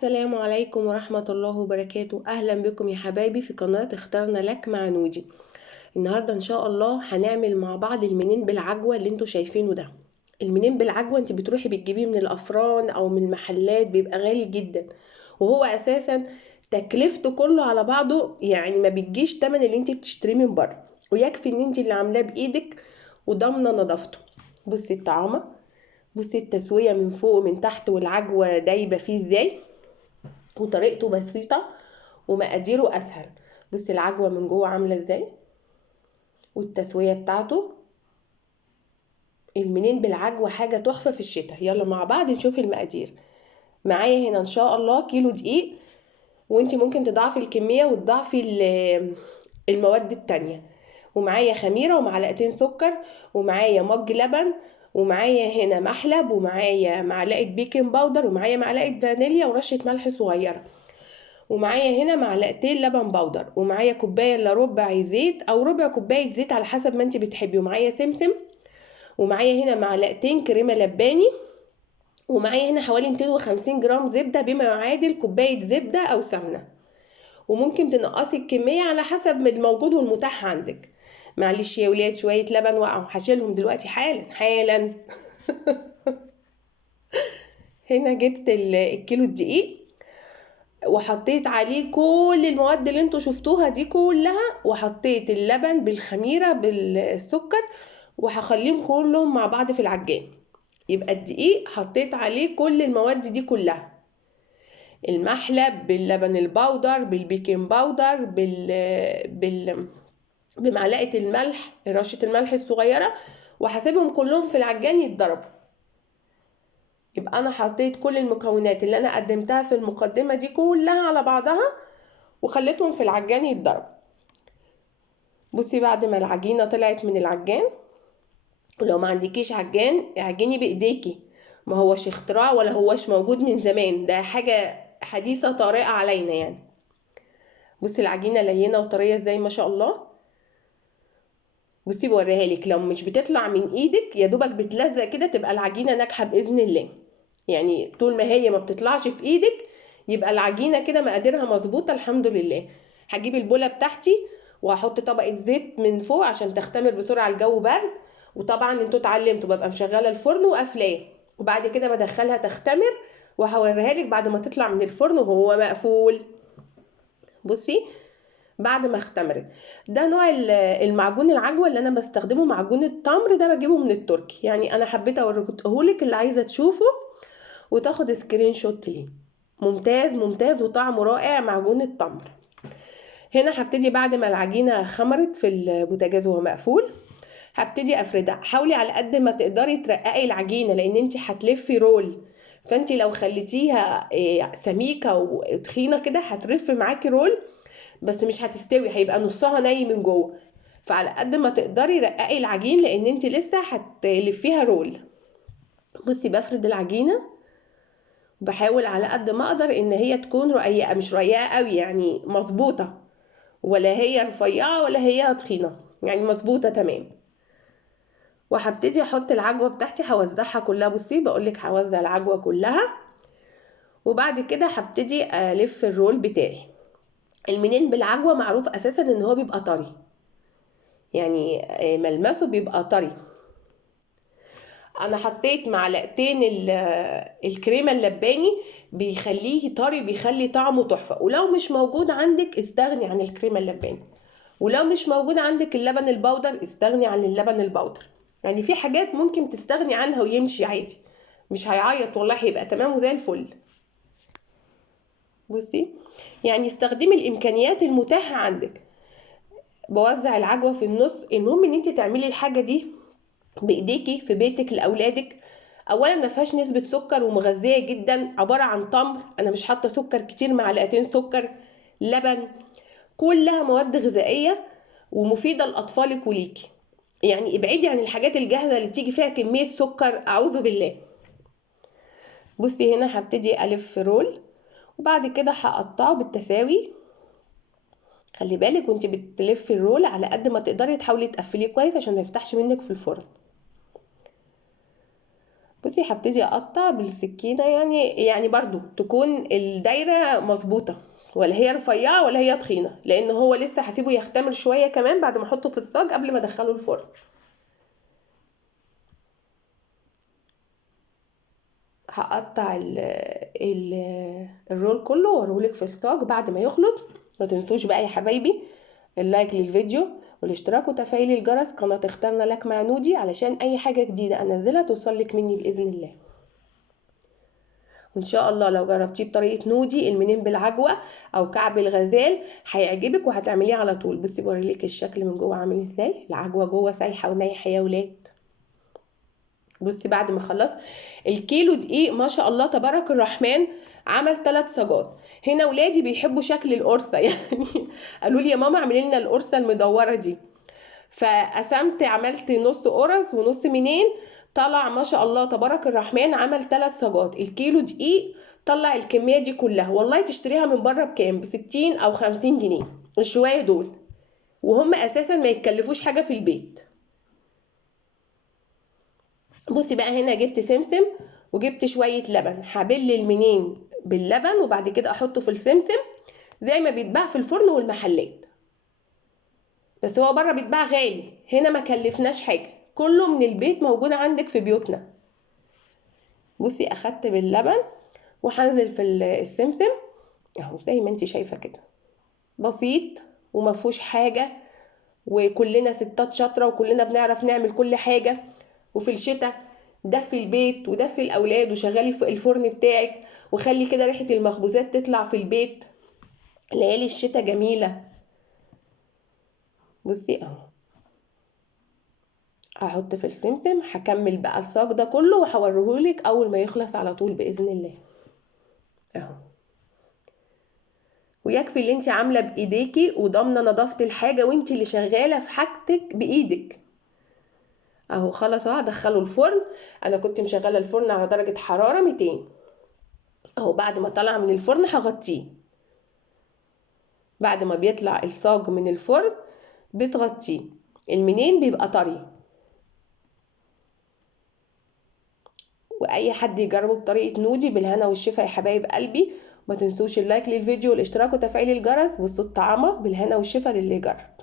السلام عليكم ورحمة الله وبركاته. أهلا بكم يا حبايبي في قناة اخترنا لك مع نودي. النهاردة إن شاء الله هنعمل مع بعض المنين بالعجوة اللي انتوا شايفينه ده. المنين بالعجوة انت بتروحي بتجيبيه من الأفران أو من المحلات، بيبقى غالي جدا، وهو أساسا تكلفته كله على بعضه يعني ما بتجيش تمن اللي انت بتشتريه من بره، ويكفي ان انت اللي عاملاه بإيدك وضامنة نظافته. بصي الطعامة، بصي التسوية من فوق ومن تحت، والعجوة دايبة فيه ازاي، وطريقته بسيطة ومقاديره اسهل. بصي العجوة من جوه عاملة ازاي، والتسوية بتاعته. المنين بالعجوة حاجة تحفة في الشتاء. يلا مع بعض نشوف المقادير. معايا هنا ان شاء الله كيلو دقيق، وانتي ممكن تضاعفي الكمية وتضاعفي المواد التانية. ومعايا خميرة ومعلقتين سكر، ومعايا مج لبن، ومعايا هنا محلب، ومعايا معلقة بيكنج باودر، ومعايا معلقة فانيليا ورشة ملح صغيرة، ومعايا هنا معلقتين لبن بودر، ومعايا كوبايه الا ربع زيت او ربع كوبايه زيت على حسب ما انت بتحبي، ومعايا سمسم، ومعايا هنا معلقتين كريمه لباني، ومعايا هنا حوالي 250 جرام زبده بما يعادل كوبايه زبده او سمنه. وممكن تنقصي الكميه على حسب الموجود والمتاح عندك. معلش يا ولاد شويه لبن وقعوا، هشيلهم دلوقتي حالا حالا. هنا جبت الكيلو الدقيق، وحطيت عليه كل المواد اللي انتوا شفتوها دي كلها، وحطيت اللبن بالخميرة بالسكر، وهخليهم كلهم مع بعض في العجان. يبقى الدقيق حطيت عليه كل المواد دي كلها، المحلب باللبن البودر بالبيكنج باودر بمعلقة الملح، رشة الملح الصغيرة، وهسيبهم كلهم في العجان يتضربوا. يبقى انا حطيت كل المكونات اللي انا قدمتها في المقدمة دي كلها على بعضها، وخليتهم في العجان يتضرب. بصي بعد ما العجينة طلعت من العجان، ولو ما عندكيش عجان اعجني بايديكي، ما هوش اختراع ولا هوش موجود من زمان، ده حاجة حديثة طارئة علينا يعني. بصي العجينة لينة وطرية ازاي ما شاء الله. بصي بوريها لك، لو مش بتطلع من ايدك يا دوبك بتلزق كده تبقى العجينة ناجحة بإذن الله. يعني طول ما هي ما بتطلعش في ايدك يبقى العجينة كده مقاديرها مظبوطة الحمد لله. هجيب البولة بتاعتي وهحط طبقة زيت من فوق عشان تختمر بسرعة، الجو برد. وطبعا انتوا اتعلمتوا ببقى مشغلة الفرن وقافلاه، وبعد كده بدخلها تختمر، وهوريها لك بعد ما تطلع من الفرن وهو مقفول. بصي بعد ما اختمرت، ده نوع المعجون العجوه اللي انا بستخدمه، معجون التمر ده بجيبه من التركي. يعني انا حبيت اوريهولك اللي عايزه تشوفه وتاخد سكرين شوت ليه. ممتاز ممتاز وطعمه رائع معجون التمر. هنا هبتدي بعد ما العجينه خمرت في البوتاجاز وهو مقفول، هبتدي افردها. حاولي على قد ما تقدري ترققي العجينه لان انت هتلفي رول، فانت لو خليتيها سميكه وتخينه كده هترف معاكي رول، بس مش هتستوي، هيبقى نصها ني من جوه. فعلى قد ما تقدري رققي العجين لان انت لسه هتلفيها رول. بصي بفرد العجينه، بحاول على قد ما اقدر ان هي تكون رقيقه، مش رقيقه قوي يعني مظبوطه، ولا هي رفيعه ولا هي تخينه، يعني مظبوطه تمام. وهبتدي احط العجوه بتاعتي، هوزعها كلها. بصي بقولك هوزع العجوه كلها، وبعد كده هبتدي الف الرول بتاعي. المنين بالعجوه معروف اساسا ان هو بيبقى طري، يعني ملمسه بيبقى طري. انا حطيت معلقتين الكريمه اللباني، بيخليه طري، بيخلي طعمه تحفه. ولو مش موجود عندك استغني عن الكريمه اللباني، ولو مش موجود عندك اللبن البودر استغني عن اللبن البودر. يعني في حاجات ممكن تستغني عنها ويمشي عادي، مش هيعيط والله، هيبقى تمام وزي الفل. بصي يعني استخدمي الامكانيات المتاحه عندك. بوزع العجوه في النص. المهم ان انت تعملي الحاجه دي بايديكي في بيتك لاولادك. اولا ما فيهاش نسبه سكر ومغذيه جدا، عباره عن تمر، انا مش حاطه سكر كتير، معلقتين سكر، لبن، كلها مواد غذائيه ومفيده لاطفالك وليكي. يعني ابعدي عن الحاجات الجاهزه اللي بتيجي فيها كميه سكر، اعوذ بالله. بصي هنا هبتدي الف رول، وبعد كده هقطعه بالتساوي. خلي بالك وانت بتلفي الرول على قد ما تقدري تحاولي تقفليه كويس عشان ما يفتحش منك في الفرن. بصي هبتدي اقطع بالسكينه، يعني برضو تكون الدايره مظبوطه، ولا هي رفيعه ولا هي تخينه، لان هو لسه هسيبه يختمر شويه كمان بعد ما احطه في الصاج قبل ما ادخله الفرن. هقطع ال الرول كله واوريهولك في الصاج بعد ما يخلص. ما تنسوش بقى يا حبايبي اللايك للفيديو والاشتراك وتفعيل الجرس، قناه اخترنا لك مع نودي، علشان اي حاجه جديده انزلها توصلك مني باذن الله. وان شاء الله لو جربتيه بطريقه نودي المنين بالعجوه او كعب الغزال هيعجبك وهتعمليه على طول. بصي بوريلك الشكل من جوه عامل ازاي، العجوه جوه سايحه ونايحه يا ولاد. بصي بعد ما خلص الكيلو دقيق ما شاء الله تبارك الرحمن عمل 3 صاجات. هنا ولادي بيحبوا شكل القرصه يعني قالوا لي يا ماما اعملي لنا القرصه المدوره دي، فقسمت عملت نص قرص ونص منين، طلع ما شاء الله تبارك الرحمن عمل 3 صاجات. الكيلو دقيق طلع الكميه دي كلها، والله تشتريها من بره بكام؟ ب60 او 50 جنيه الشويه دول، وهم اساسا ما يتكلفوش حاجه في البيت. بصي بقى هنا جبت سمسم وجبت شويه لبن، هبل المنين باللبن وبعد كده احطه في السمسم زي ما بيتباع في الفرن والمحلات، بس هو بره بيتباع غالي، هنا ما كلفناش حاجه، كله من البيت موجود عندك في بيوتنا. بصي اخدت باللبن وهنزل في السمسم اهو زي ما انت شايفه كده، بسيط وما فيهوش حاجه، وكلنا ستات شاطره وكلنا بنعرف نعمل كل حاجه. وفي الشتاء دفي البيت ودفي الاولاد وشغلي في الفرن بتاعك وخلي كده ريحه المخبوزات تطلع في البيت، ليالي الشتاء جميله. بصي اهو هحط في السمسم، هكمل بقى الصاج ده كله وهوريهولك اول ما يخلص على طول باذن الله اهو. ويكفي اللي انت عامله بايديكي وضامنه نظافه الحاجه وانت اللي شغاله في حاجتك بايدك اهو. خلاص اهو هدخله الفرن، انا كنت مشغله الفرن على درجه حراره 200 اهو. بعد ما طلع من الفرن هغطيه، بعد ما بيطلع الصاج من الفرن بتغطيه، المنين بيبقى طري. واي حد يجربه بطريقه نودي بالهنا والشفا يا حبايب قلبي. ما تنسوش اللايك للفيديو والاشتراك وتفعيل الجرس، والصوت طعمه بالهنا والشفا للي يجرب.